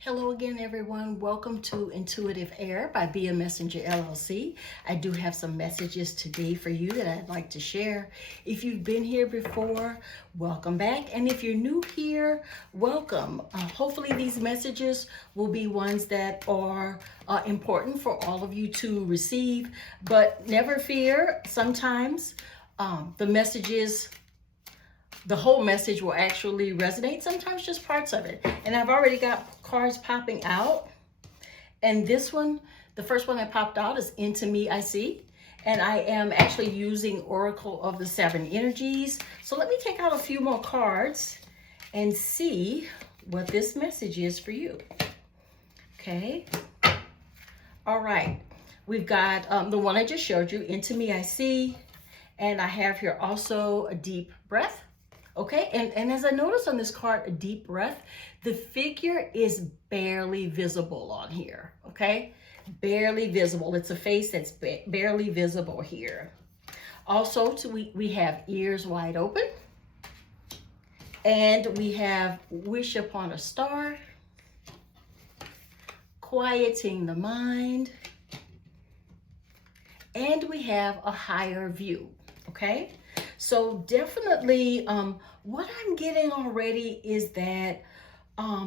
Hello again, everyone. Welcome to Intuitive Air by Be a Messenger LLC. I do have some messages today for you that I'd like to share. If you've been here before, welcome back. And if you're new here, welcome. Hopefully these messages will be ones that are important for all of you to receive. But never fear, sometimes the whole message will actually resonate, sometimes just parts of it. And I've already got cards popping out. And this one, the first one that popped out is Into Me I See. And I am actually using Oracle of the Seven Energies. So let me take out a few more cards and see what this message is for you. Okay. All right. We've got the one I just showed you, Into Me I See. And I have here also a deep breath. Okay, and as I notice on this card, a deep breath, the figure is barely visible on here, okay? Barely visible. It's a face that's barely visible here. Also, we have ears wide open. And we have wish upon a star, quieting the mind, and we have a higher view, okay? So definitely what I'm getting already is that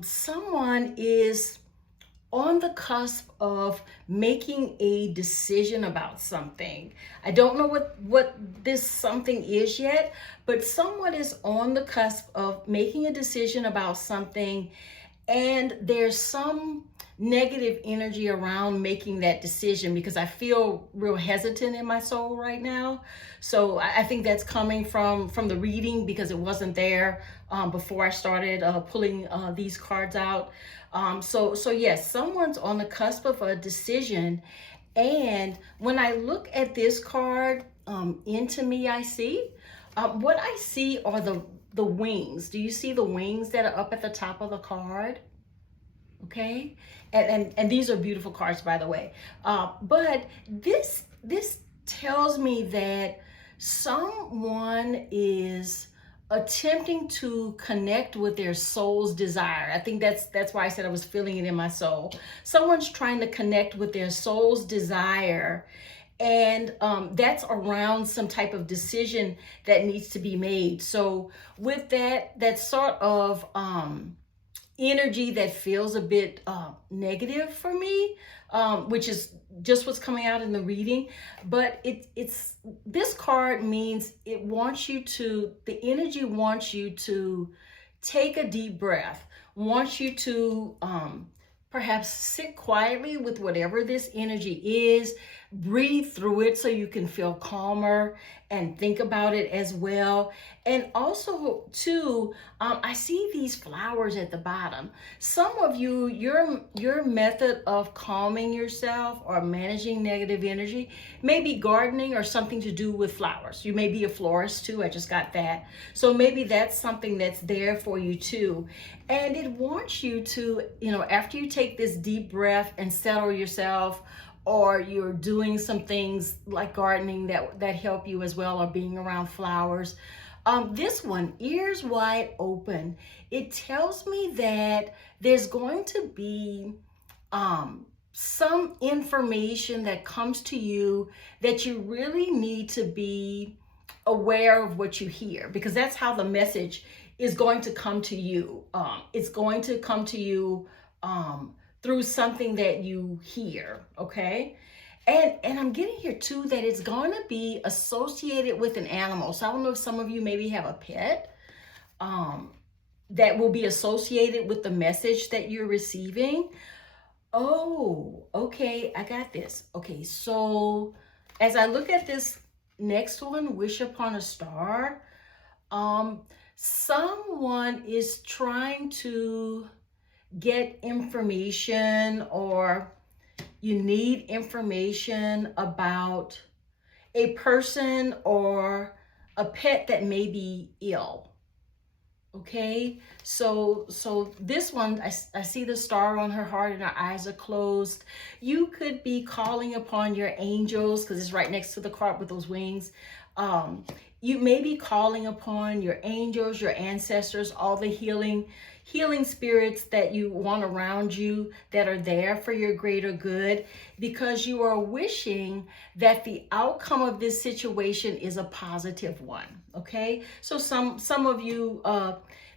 someone is on the cusp of making a decision about something. I don't know what this something is yet, but someone is on the cusp of making a decision about something, and there's some negative energy around making that decision because I feel real hesitant in my soul right now. So I think that's coming from the reading because it wasn't there before I started pulling these cards out. So yes, someone's on the cusp of a decision. And when I look at this card, Into Me I See, what I see are the wings. Do you see the wings that are up at the top of the card? Okay, and these are beautiful cards, by the way. But this tells me that someone is attempting to connect with their soul's desire. I think that's why I said I was feeling it in my soul. Someone's trying to connect with their soul's desire, and that's around some type of decision that needs to be made. So with that sort of energy that feels a bit negative for me, which is just what's coming out in the reading. But it's this card means it wants you to, the energy wants you to take a deep breath, wants you to perhaps sit quietly with whatever this energy is, breathe through it so you can feel calmer and think about it as well. And also too, I see these flowers at the bottom. Some of you, your method of calming yourself or managing negative energy may be gardening or something to do with flowers. You may be a florist too. I just got that. So maybe that's something that's there for you too. And it wants you to, after you take this deep breath and settle yourself, or you're doing some things like gardening that help you as well, or being around flowers. This one, ears wide open, it tells me that there's going to be some information that comes to you that you really need to be aware of what you hear, because that's how the message is going to come to you. It's going to come to you through something that you hear, okay? And I'm getting here too that it's going to be associated with an animal. So I don't know if some of you maybe have a pet that will be associated with the message that you're receiving. Oh, okay, I got this. Okay, so as I look at this next one, Wish Upon a Star, someone is trying to get information, or you need information about a person or a pet that may be ill. Okay, so this one, I see the star on her heart and her eyes are closed. You could be calling upon your angels, because it's right next to the card with those wings. You may be calling upon your angels, your ancestors, all the healing healing spirits that you want around you that are there for your greater good, because you are wishing that the outcome of this situation is a positive one. Okay, so some of you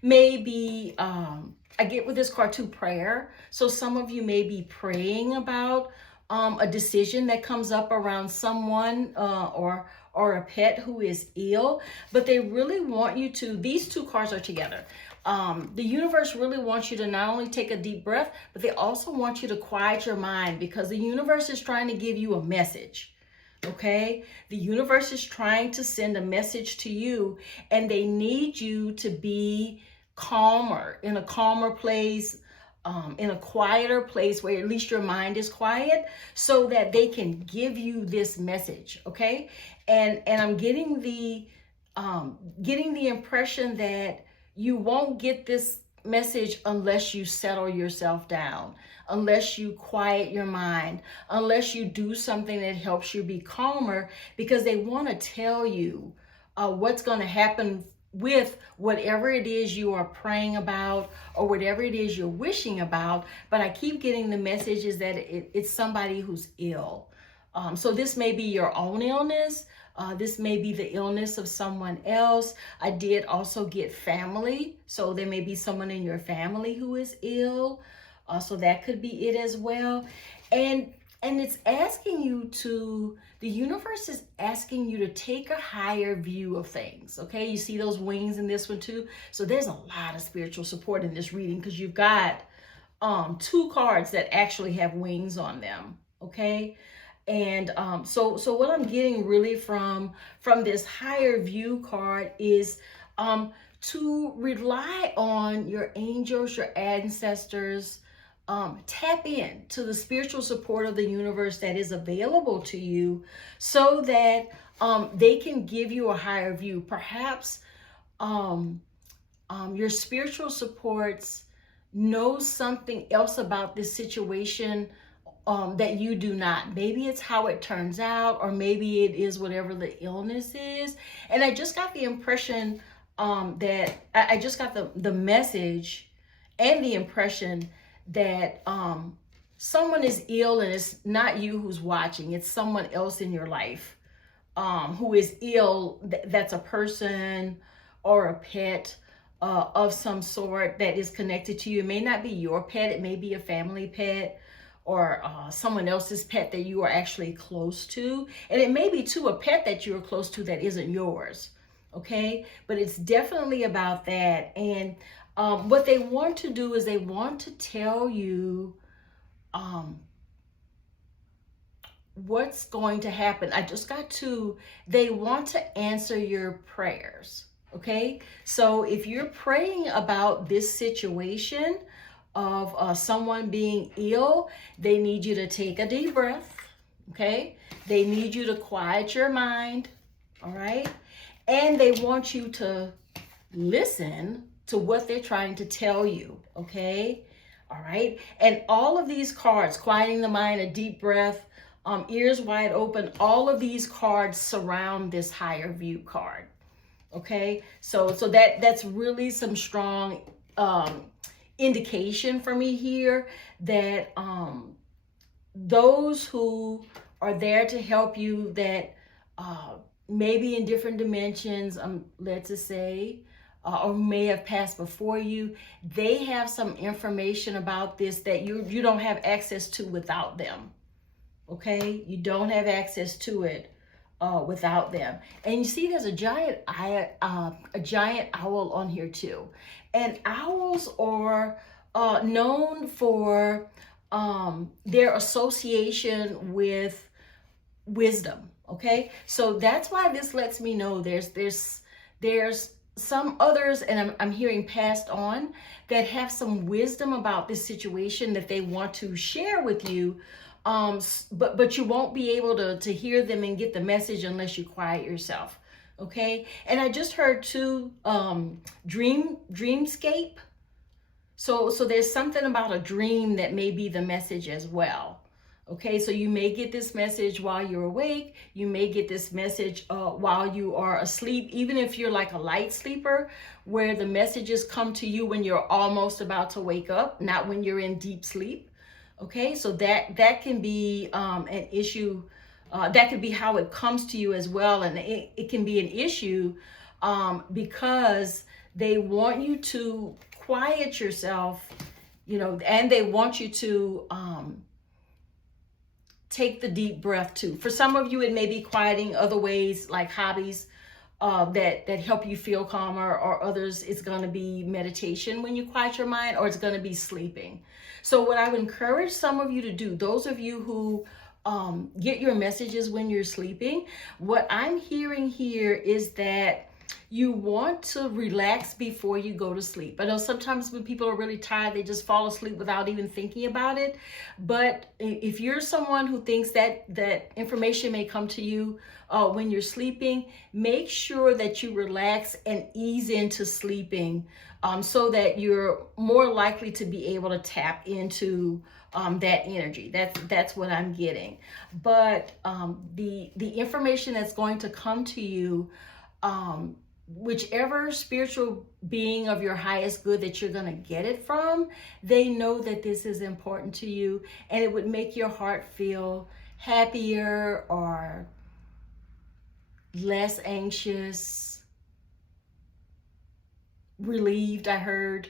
may be I get with this card too, prayer. So some of you may be praying about a decision that comes up around someone or a pet who is ill, but they really want you to, these two cards are together. The universe really wants you to not only take a deep breath, but they also want you to quiet your mind, because the universe is trying to give you a message. Okay, the universe is trying to send a message to you, and they need you to be calmer, in a calmer place, in a quieter place where at least your mind is quiet, so that they can give you this message. Okay, and I'm getting the impression that you won't get this message unless you settle yourself down, unless you quiet your mind, unless you do something that helps you be calmer, because they want to tell you what's going to happen with whatever it is you are praying about or whatever it is you're wishing about. But I keep getting the messages that it's somebody who's ill. So this may be your own illness. This may be the illness of someone else. I did also get family. So there may be someone in your family who is ill. So that could be it as well. And it's asking you to, the universe is asking you to take a higher view of things. Okay, you see those wings in this one too. So there's a lot of spiritual support in this reading, because you've got two cards that actually have wings on them. Okay. And so what I'm getting really from this higher view card is to rely on your angels, your ancestors. Tap in to the spiritual support of the universe that is available to you, so that they can give you a higher view. Perhaps your spiritual supports know something else about this situation that you do not. Maybe it's how it turns out, or maybe it is whatever the illness is. And I just got the impression that I just got the message and the impression that someone is ill, and it's not you who's watching, it's someone else in your life who is ill. That's a person or a pet of some sort that is connected to you. It may not be your pet, it may be a family pet, or someone else's pet that you are actually close to. And it may be too a pet that you're close to that isn't yours. Okay, but it's definitely about that. And what they want to do is they want to tell you what's going to happen. I just got to, they want to answer your prayers. Okay, so if you're praying about this situation of someone being ill, they need you to take a deep breath. Okay, they need you to quiet your mind. All right, and they want you to listen to what they're trying to tell you. Okay, all right. And all of these cards, quieting the mind, a deep breath, ears wide open, all of these cards surround this higher view card. Okay, so that's really some strong indication for me here that those who are there to help you, that maybe in different dimensions, let's just say, or may have passed before you, they have some information about this that you don't have access to without them. Okay, you don't have access to it without them. And you see, there's a giant owl on here too. And owls are known for their association with wisdom. Okay, so that's why this lets me know there's some others, and I'm hearing passed on, that have some wisdom about this situation that they want to share with you. But you won't be able to hear them and get the message unless you quiet yourself. Okay, and I just heard too, dreamscape. So there's something about a dream that may be the message as well. Okay, so you may get this message while you're awake. You may get this message while you are asleep, even if you're like a light sleeper, where the messages come to you when you're almost about to wake up, not when you're in deep sleep. Okay, so that can be an issue. That could be how it comes to you as well, and it can be an issue because they want you to quiet yourself, and they want you to take the deep breath too. For some of you, it may be quieting. Other ways, like hobbies that help you feel calmer, or others, it's going to be meditation when you quiet your mind, or it's going to be sleeping. So what I would encourage some of you to do, those of you who get your messages when you're sleeping, what I'm hearing here is that you want to relax before you go to sleep. I know sometimes when people are really tired, they just fall asleep without even thinking about it. But if you're someone who thinks that information may come to you when you're sleeping, make sure that you relax and ease into sleeping so that you're more likely to be able to tap into that energy. That's what I'm getting. But the information that's going to come to you, whichever spiritual being of your highest good that you're going to get it from, they know that this is important to you, and it would make your heart feel happier or less anxious, relieved, I heard,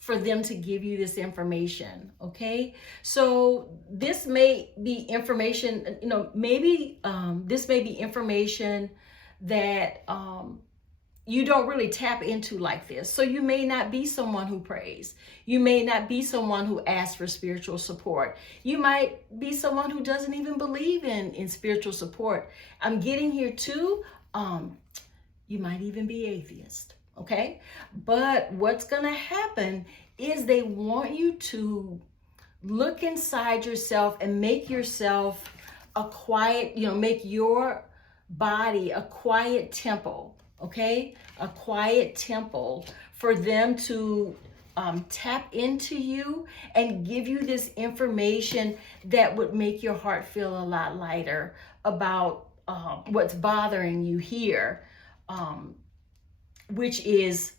for them to give you this information. Okay, so this may be information, maybe this may be information that you don't really tap into like this. So you may not be someone who prays. You may not be someone who asks for spiritual support. You might be someone who doesn't even believe in spiritual support. I'm getting here too. You might even be atheist. Okay, but what's gonna happen is they want you to look inside yourself and make yourself a quiet, make your body a quiet temple. Okay, a quiet temple for them to tap into you and give you this information that would make your heart feel a lot lighter about what's bothering you here, which is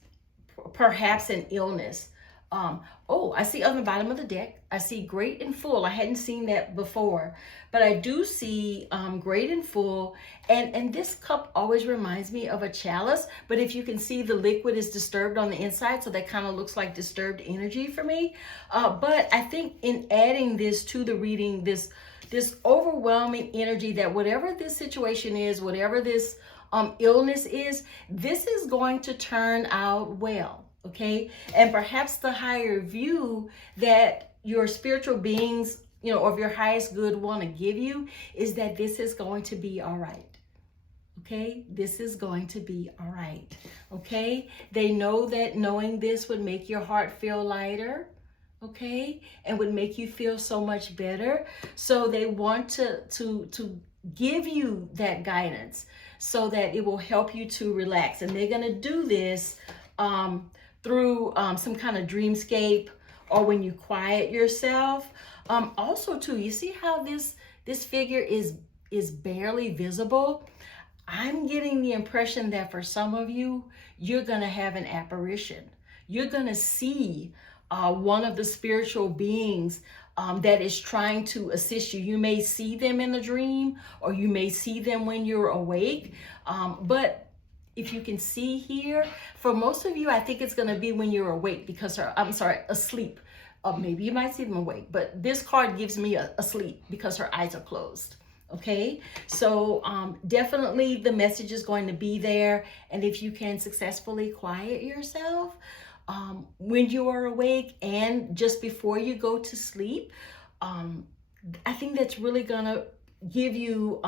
perhaps an illness. I see on the bottom of the deck, I see great and full. I hadn't seen that before, but I do see great and full. And this cup always reminds me of a chalice, but if you can see, the liquid is disturbed on the inside, so that kind of looks like disturbed energy for me. But I think in adding this to the reading, this overwhelming energy that whatever this situation is, whatever this illness is, this is going to turn out well. Okay, and perhaps the higher view that your spiritual beings, of your highest good want to give you is that this is going to be all right. Okay, this is going to be all right. Okay, they know that knowing this would make your heart feel lighter. Okay, and would make you feel so much better. So they want to give you that guidance so that it will help you to relax. And they're going to do this through some kind of dreamscape, or when you quiet yourself. Also too, you see how this figure is barely visible? I'm getting the impression that for some of you, you're going to have an apparition. You're going to see one of the spiritual beings that is trying to assist you. You may see them in a dream, or you may see them when you're awake. But if you can see here, for most of you, I think it's going to be when you're awake, asleep. Maybe you might see them awake, but this card gives me asleep because her eyes are closed. Okay, so definitely the message is going to be there. And if you can successfully quiet yourself when you are awake and just before you go to sleep, I think that's really going to give you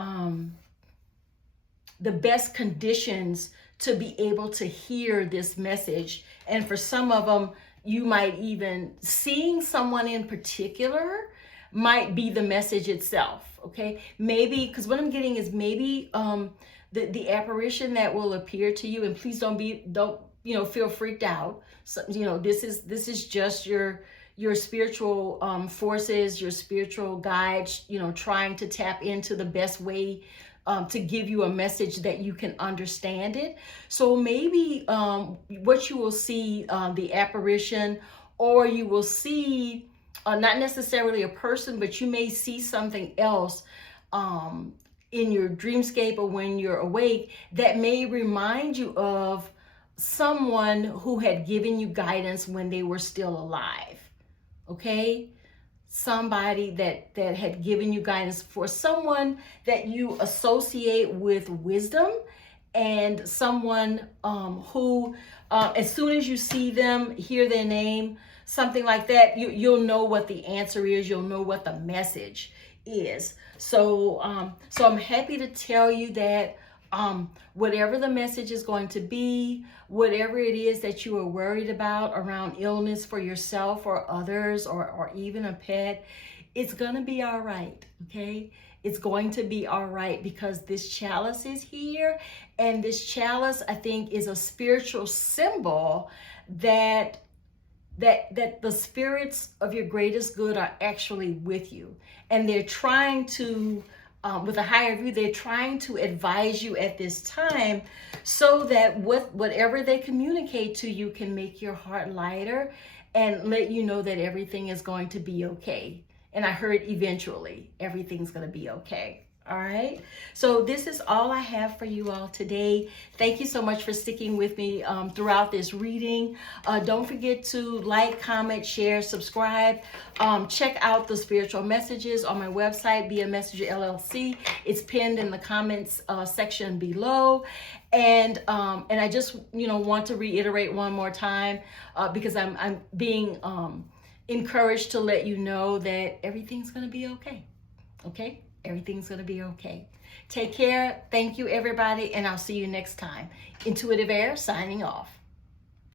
the best conditions to be able to hear this message. And for some of them, you might even, seeing someone in particular might be the message itself. Okay, maybe, because what I'm getting is maybe the apparition that will appear to you, and please don't feel freaked out. So, this is just your your spiritual forces, your spiritual guides, trying to tap into the best way to give you a message that you can understand it. So maybe what you will see, the apparition, or you will see not necessarily a person, but you may see something else in your dreamscape or when you're awake that may remind you of someone who had given you guidance when they were still alive. Okay? Somebody that had given you guidance, for someone that you associate with wisdom, and someone who as soon as you see them, hear their name, something like that, you'll know what the answer is, you'll know what the message is. So I'm happy to tell you that whatever the message is going to be, whatever it is that you are worried about around illness for yourself or others, or even a pet, it's going to be all right, okay? It's going to be all right, because this chalice is here, and this chalice, I think, is a spiritual symbol that the spirits of your greatest good are actually with you, and they're trying to with a higher view, they're trying to advise you at this time so that whatever they communicate to you can make your heart lighter and let you know that everything is going to be okay. And I heard eventually everything's going to be okay. All right. So this is all I have for you all today. Thank you so much for sticking with me throughout this reading. Don't forget to like, comment, share, subscribe. Check out the spiritual messages on my website, Be a Messenger LLC. It's pinned in the comments section below. And I just want to reiterate one more time because I'm being encouraged to let you know that everything's going to be okay. Okay. Everything's going to be okay. Take care. Thank you, everybody. And I'll see you next time. Intuitive Air signing off.